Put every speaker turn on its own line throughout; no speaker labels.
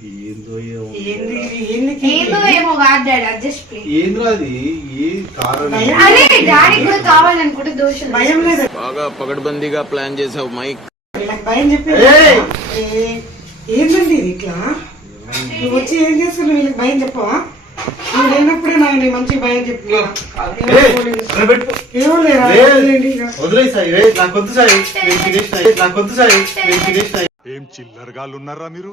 బాగా
పగడబందీగా ప్లాన్ చేసావు మైక్ భయం చెప్పండి
ఇట్లా నువ్వు వచ్చి ఏం చేస్తావు భయం చెప్పవా నువ్వు లేనప్పుడే నాకు నీ మంచి భయం
చెప్పలేదు ఏం చిల్లరగాలు ఉన్నారా మీరు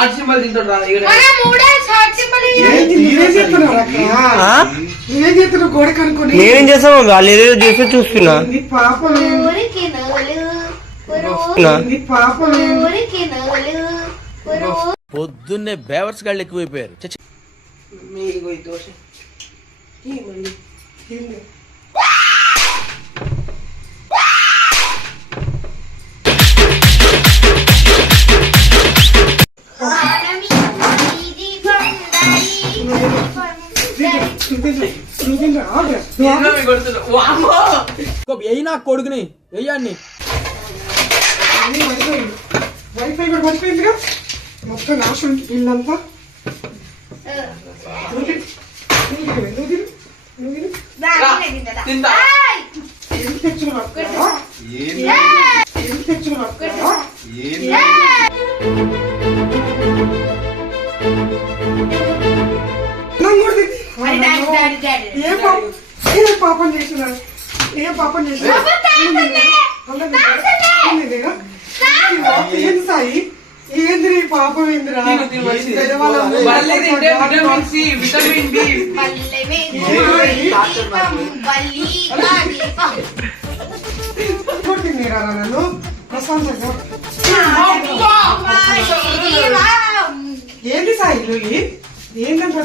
నేనేం
చేస్తాను వాళ్ళు చేస్తే చూస్తున్నా పొద్దున్నే బేవర్స్ గాళ్ళు ఎక్కువైపోయారు ఏనా కొడుకుని వెయ్యాన్ని
వైఫై కూడా మర్చిపోయిందిగా మొత్తం నాశం వీళ్ళంతా తెచ్చుకున్నా ఏం
తెచ్చుకున్నా
పాపం చేసినారు ఏ పాపం సాయి ఏంద్రి పాపం ఇంద్రా నన్ను ప్రశాంతంగా ఏంటి సాయి ఏంటంటే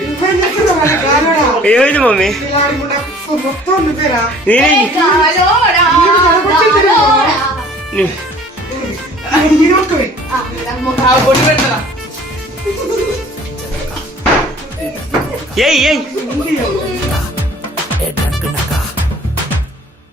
ఏది
మమ్మీ ఏయ్ ఏయ్